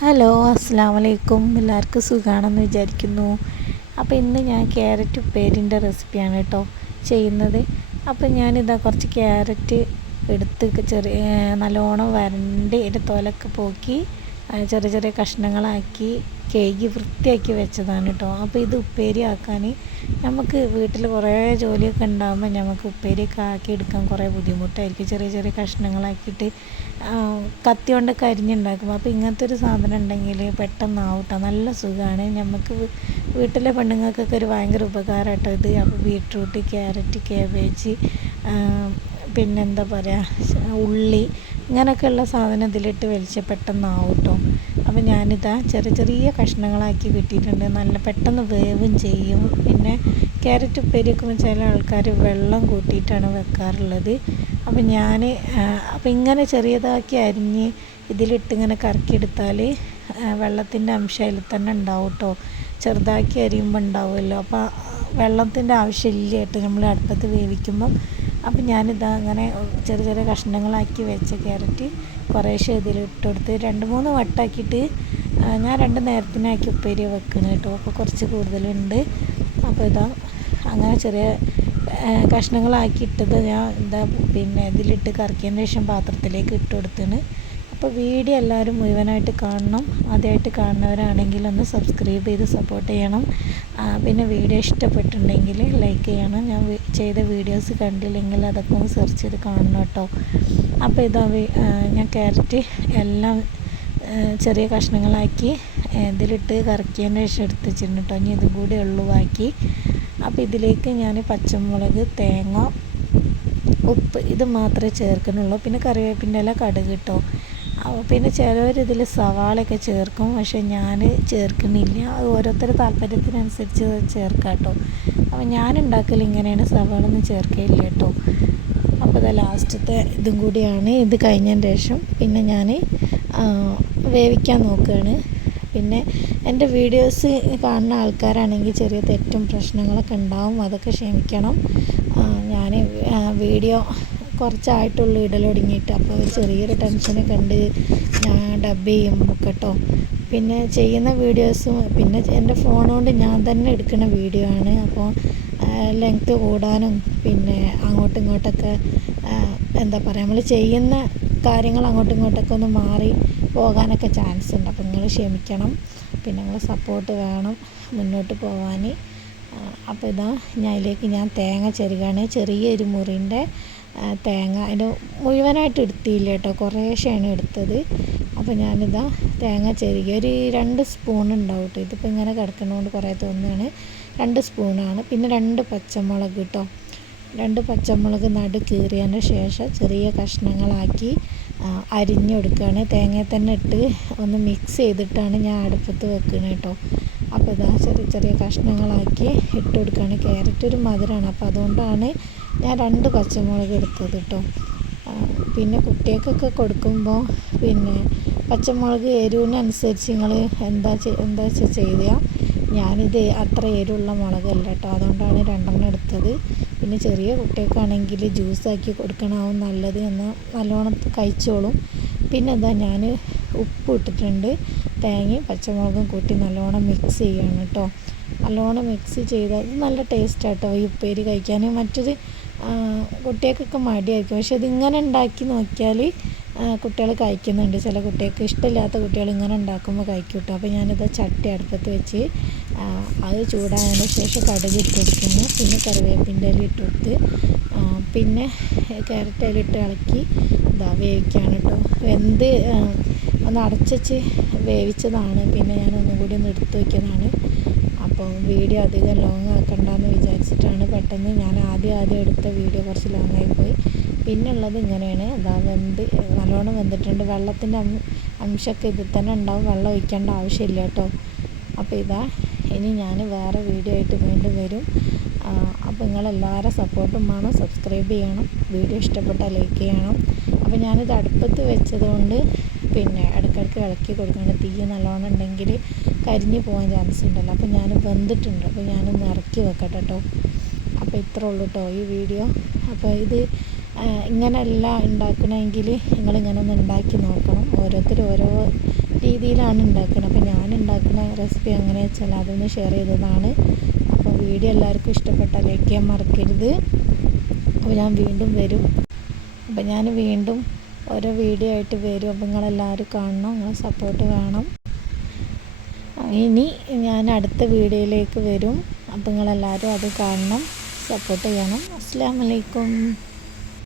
Hello അസ്സാം വലൈക്കും എല്ലാവർക്കും സുഖമാണെന്ന് വിചാരിക്കുന്നു. അപ്പോൾ ഇന്ന് ഞാൻ ക്യാരറ്റ് ഉപ്പേരിന്റെ റെസിപ്പിയാണ് കേട്ടോ ചെയ്യുന്നത്. അപ്പോൾ ഞാനിതാ കുറച്ച് ക്യാരറ്റ് എടുത്ത് ചെറിയ നല്ലോണം വരണ്ട് അതിന്റെ തോലൊക്കെ പോക്കി ചെറിയ ചെറിയ കഷ്ണങ്ങളാക്കി കേക്ക് വൃത്തിയാക്കി വെച്ചതാണ് കേട്ടോ അപ്പോൾ ഇത് ഉപ്പേരി ആക്കാൻ നമുക്ക് വീട്ടിൽ കുറേ ജോലിയൊക്കെ ഉണ്ടാകുമ്പോൾ നമുക്ക് ഉപ്പേരിയൊക്കെ ആക്കി എടുക്കാൻ കുറേ ബുദ്ധിമുട്ടായിരിക്കും. ചെറിയ ചെറിയ കഷ്ണങ്ങളാക്കിയിട്ട് കത്തി കൊണ്ട് കരിഞ്ഞുണ്ടാക്കും അപ്പോൾ ഇങ്ങനത്തെ ഒരു സാധനം ഉണ്ടെങ്കിൽ പെട്ടെന്നാവും കേട്ടോ നല്ല സുഖമാണ് നമുക്ക് വീട്ടിലെ പെണ്ണുങ്ങൾക്കൊക്കെ ഒരു ഭയങ്കര ഉപകാരമായിട്ടോ ഇത്. അപ്പോൾ ബീട്രൂട്ട് ക്യാരറ്റ് കാബേജ് പിന്നെന്താ പറയുക ഉള്ളി ഇങ്ങനെയൊക്കെയുള്ള സാധനം ഇതിലിട്ട് വലിച്ച പെട്ടെന്നാവും കേട്ടോ അപ്പോൾ ഞാനിതാ ചെറിയ ചെറിയ കഷ്ണങ്ങളാക്കി കിട്ടിയിട്ടുണ്ട് നല്ല പെട്ടെന്ന് വേവും ചെയ്യും. പിന്നെ ക്യാരറ്റ് ഉപ്പേരി വെക്കുമ്പോൾ ചില ആൾക്കാർ വെള്ളം കൂട്ടിയിട്ടാണ് വെക്കാറുള്ളത്. അപ്പോൾ ഞാൻ അപ്പോൾ ഇങ്ങനെ ചെറിയതാക്കി അരിഞ്ഞ് ഇതിലിട്ട് ഇങ്ങനെ കറക്കിയെടുത്താൽ വെള്ളത്തിന്റെ അംശം അതിൽ തന്നെ ഉണ്ടാവും കേട്ടോ ചെറുതാക്കി അരിയുമ്പോൾ ഉണ്ടാവുമല്ലോ. അപ്പോൾ വെള്ളത്തിന്റെ ആവശ്യമില്ല കേട്ടോ നമ്മൾ അടുപ്പത്ത് വേവിക്കുമ്പം അപ്പം ഞാനിതാ അങ്ങനെ ചെറിയ ചെറിയ കഷ്ണങ്ങളാക്കി വെച്ച ക്യാരറ്റ് കുറേശ്ശെ ഇതിലിട്ട് കൊടുത്ത് രണ്ട് മൂന്ന് വട്ടാക്കിയിട്ട് ഞാൻ രണ്ട് നേരത്തിനാക്കി ഉപ്പേരി വെക്കണം കേട്ടോ. അപ്പോൾ കുറച്ച് കൂടുതലുണ്ട്. അപ്പോൾ ഇതാ അങ്ങനെ ചെറിയ കഷ്ണങ്ങളാക്കി ഇട്ടത് ഞാൻ ഇതാ പിന്നെ ഇതിലിട്ട് കറക്കിയതിന് ശേഷം പാത്രത്തിലേക്ക് ഇട്ട് കൊടുത്തിന് അപ്പോൾ വീഡിയോ എല്ലാവരും മുഴുവനായിട്ട് കാണണം. ആദ്യമായിട്ട് കാണുന്നവരാണെങ്കിൽ ഒന്ന് സബ്സ്ക്രൈബ് ചെയ്ത് സപ്പോർട്ട് ചെയ്യണം. പിന്നെ വീഡിയോ ഇഷ്ടപ്പെട്ടിട്ടുണ്ടെങ്കിൽ ലൈക്ക് ചെയ്യണം. ഞാൻ ചെയ്ത വീഡിയോസ് കണ്ടില്ലെങ്കിൽ അതൊക്കെ ഒന്ന് സെർച്ച് ചെയ്ത് കാണണം കേട്ടോ. അപ്പോൾ ഇതാ ഞാൻ ക്യാരറ്റ് എല്ലാം ചെറിയ കഷ്ണങ്ങളാക്കി ഇതിലിട്ട് കറക്കിയതിന് ശേഷം എടുത്ത് വെച്ചിട്ടുണ്ട് കേട്ടോ. ഇനി ഇതും കൂടി ഉള്ളുവാക്കി. അപ്പോൾ ഇതിലേക്ക് ഞാൻ പച്ചമുളക് തേങ്ങ ഉപ്പ് ഇത് മാത്രമേ ചേർക്കുന്നുള്ളൂ. പിന്നെ കറിവേപ്പിന്റെ ഇല കടുക് കേട്ടോ പിന്നെ ചിലവരിതിൽ സവാളയൊക്കെ ചേർക്കും. പക്ഷേ ഞാൻ ചേർക്കുന്നില്ല. അത് ഓരോരുത്തരുടെ താല്പര്യത്തിനനുസരിച്ച് ചേർക്കാം കേട്ടോ അപ്പോൾ ഞാൻ ഉണ്ടാക്കൽ ഇങ്ങനെയാണ്. സവാള ഒന്നും ചേർക്കയില്ല കേട്ടോ അപ്പോൾ ഇത് ലാസ്റ്റത്തെ ഇതും കൂടിയാണ്. ഇത് കഴിഞ്ഞതിന് ശേഷം പിന്നെ ഞാൻ വേവിക്കാൻ നോക്കുകയാണ് പിന്നെ എന്റെ വീഡിയോസ് കാണുന്ന ആൾക്കാരാണെങ്കിൽ ചെറിയ തെറ്റും പ്രശ്നങ്ങളൊക്കെ ഉണ്ടാവും. അതൊക്കെ ക്ഷമിക്കണം. ഞാൻ വീഡിയോ കുറച്ചായിട്ടുള്ളൂ ഇടൽ തുടങ്ങിയിട്ട് അപ്പോൾ ചെറിയൊരു ടെൻഷനെ ഉണ്ട് ഞാൻ ഡബ് ചെയ്യും കേട്ടോ. പിന്നെ ചെയ്യുന്ന വീഡിയോസും പിന്നെ എന്റെ ഫോണുകൊണ്ട് കൊണ്ട് ഞാൻ തന്നെ എടുക്കുന്ന വീഡിയോ ആണ്. അപ്പോൾ ലെങ്ത്ത് കൂടാനും പിന്നെ അങ്ങോട്ടും ഇങ്ങോട്ടൊക്കെ എന്താ പറയുക നമ്മൾ ചെയ്യുന്ന കാര്യങ്ങൾ അങ്ങോട്ടും ഇങ്ങോട്ടൊക്കെ ഒന്ന് മാറി പോകാനൊക്കെ ചാൻസ് ഉണ്ട്. അപ്പോൾ നിങ്ങൾ ക്ഷമിക്കണം. പിന്നെ നിങ്ങൾ സപ്പോർട്ട് വേണം മുന്നോട്ട് പോകാൻ അപ്പോൾ ഇതാ ഞാൻ ഇതിലേക്ക് ഞാൻ തേങ്ങ ചെരുകയാണ് ചെറിയൊരു മുറിന്റെ തേങ്ങ അതിന്റെ മുഴുവനായിട്ട് എടുത്തില്ല കേട്ടോ. കുറേശ്ശെയാണ് എടുത്തത്. അപ്പോൾ ഞാനിതാ തേങ്ങ ചെരുകി ഒരു രണ്ട് സ്പൂൺ ഉണ്ടാവും കേട്ടോ. ഇതിപ്പോൾ ഇങ്ങനെ കിടക്കുന്നതുകൊണ്ട് കുറേ തോന്നുകയാണ്. രണ്ട് സ്പൂണാണ്. പിന്നെ രണ്ട് പച്ചമുളക് കേട്ടോ. രണ്ട് പച്ചമുളക് നടു കീറിയതിന് ശേഷം ചെറിയ കഷ്ണങ്ങളാക്കി അരിഞ്ഞെടുക്കുകയാണ് തേങ്ങയിൽ തന്നെ ഇട്ട് ഒന്ന് മിക്സ് ചെയ്തിട്ടാണ് ഞാൻ അടുപ്പത്ത് വെക്കുന്നത് കേട്ടോ. അപ്പോൾ ഇതാ ചെറിയ ചെറിയ കഷ്ണങ്ങളാക്കി ഇട്ട് കൊടുക്കുകയാണ്. ക്യാരറ്റ് ഒരു മധുരമാണ്. അപ്പോൾ അതുകൊണ്ടാണ് ഞാൻ രണ്ട് പച്ചമുളക് എടുത്തത് കേട്ടോ. പിന്നെ കുട്ടികൾക്കൊക്കെ കൊടുക്കുമ്പോൾ പിന്നെ പച്ചമുളക് എരിവിനനുസരിച്ച് നിങ്ങൾ എന്താ എന്താ വെച്ചാൽ ചെയ്യുക. ഞാനിത് അത്ര എരിവുള്ള മുളകല്ല കേട്ടോ. അതുകൊണ്ടാണ് രണ്ടെണ്ണം എടുത്തത്. പിന്നെ ചെറിയ കുട്ടികൾക്കാണെങ്കിൽ ജ്യൂസാക്കി കൊടുക്കണമാവും നല്ലത് എന്നാൽ നല്ലോണം കഴിച്ചോളും. പിന്നെ എന്താ ഞാൻ ഉപ്പ് ഇട്ടിട്ടുണ്ട്. തേങ്ങയും പച്ചമുളകും കൂട്ടി നല്ലോണം മിക്സ് ചെയ്യണം കേട്ടോ. നല്ലോണം മിക്സ് ചെയ്താൽ നല്ല ടേസ്റ്റാട്ടോ ഈ ഉപ്പേരി കഴിക്കാൻ. മറ്റൊരു കുട്ടികൾക്കൊക്കെ മടിയായിരിക്കും. പക്ഷെ ഇതിങ്ങനെ ഉണ്ടാക്കി നോക്കിയാൽ കുട്ടികൾ കഴിക്കുന്നുണ്ട്. ചില കുട്ടികൾക്ക് ഇഷ്ടമില്ലാത്ത കുട്ടികൾ ഇങ്ങനെ ഉണ്ടാക്കുമ്പോൾ കഴിക്കും കേട്ടോ അപ്പോൾ ഞാനിത് ചട്ടി അടുപ്പത്ത് വെച്ച് അത് ചൂടായതിന് ശേഷം കടുക് ഇട്ടെടുക്കുന്നു പിന്നെ കറിവേപ്പിന്റെ ഇല ഇട്ടെടുത്ത് പിന്നെ ക്യാരറ്റ് ഇല ഇട്ട് ഇളക്കി ഇതാ വേവിക്കുകയാണ് കേട്ടോ വെന്ത് ഒന്ന് അടച്ചുവെച്ച് വേവിച്ചതാണ്. പിന്നെ ഞാൻ ഒന്നും കൂടി ഒന്ന് എടുത്ത് വയ്ക്കുന്നതാണ്. അപ്പോൾ വീഡിയോ അധികം ലോങ് ആക്കണ്ടെന്ന് വിചാരിച്ചിട്ടാണ് പെട്ടെന്ന് ഞാൻ ആദ്യം ആദ്യം എടുത്ത വീഡിയോ കുറച്ച് ലോങ് ആയിപ്പോയി പിന്നെ ഉള്ളത് ഇങ്ങനെയാണ്. അതാ വെന്ത് നല്ലോണം വെന്തിട്ടുണ്ട്. വെള്ളത്തിന്റെ അംശമൊക്കെ ഇതിൽ തന്നെ ഉണ്ടാവും. വെള്ളം ഒഴിക്കേണ്ട ആവശ്യമില്ല കേട്ടോ. അപ്പോൾ ഇതാ ഇനി ഞാൻ വേറെ വീഡിയോ ആയിട്ട് വീണ്ടും വരും. അപ്പോൾ നിങ്ങളെല്ലാവരും സപ്പോർട്ടും വേണം സബ്സ്ക്രൈബ് ചെയ്യണം. വീഡിയോ ഇഷ്ടപ്പെട്ടാൽ ലൈക്ക് ചെയ്യണം. അപ്പോൾ ഞാനിത് അടുപ്പത്ത് വെച്ചതുകൊണ്ട് പിന്നെ ഇടയ്ക്കിടയ്ക്ക് ഇളക്കി കൊടുക്കണം തീ നല്ലോണം ഉണ്ടെങ്കിൽ കരിഞ്ഞു പോകാൻ ചാൻസ് ഉണ്ടല്ലോ. അപ്പോൾ ഞാൻ വെന്തിട്ടുണ്ട്. അപ്പോൾ ഞാനൊന്ന് ഇറക്കി വെക്കട്ടെ കേട്ടോ അപ്പോൾ ഇത്രേ ഉള്ളൂ കേട്ടോ ഈ വീഡിയോ. അപ്പോൾ ഇത് ഇങ്ങനെയല്ല ഉണ്ടാക്കണമെങ്കിൽ നിങ്ങളിങ്ങനെ ഒന്ന് ഉണ്ടാക്കി നോക്കണം. ഓരോരുത്തർ ഓരോ രീതിയിലാണ് ഉണ്ടാക്കുന്നത് അപ്പോൾ ഞാൻ ഉണ്ടാക്കുന്ന റെസിപ്പി എങ്ങനെ വെച്ചാൽ അതൊന്ന് ഷെയർ ചെയ്തതാണ്. അപ്പോൾ വീഡിയോ എല്ലാവർക്കും ഇഷ്ടപ്പെട്ട ലൈക്ക് ചെയ്യാൻ മറക്കരുത്. അപ്പോൾ ഞാൻ വീണ്ടും വരും. അപ്പോൾ ഞാൻ വീണ്ടും ഓരോ വീഡിയോ ആയിട്ട് വരും. അപ്പോൾ നിങ്ങളെല്ലാവരും കാണണം. നിങ്ങൾ സപ്പോർട്ട് വേണം. ഇനി ഞാൻ അടുത്ത വീഡിയോയിലേക്ക് വരും. അപ്പോൾ നിങ്ങളെല്ലാവരും അത് കാണണം. സപ്പോർട്ട് ചെയ്യണം. അസ്സാം വലൈക്കും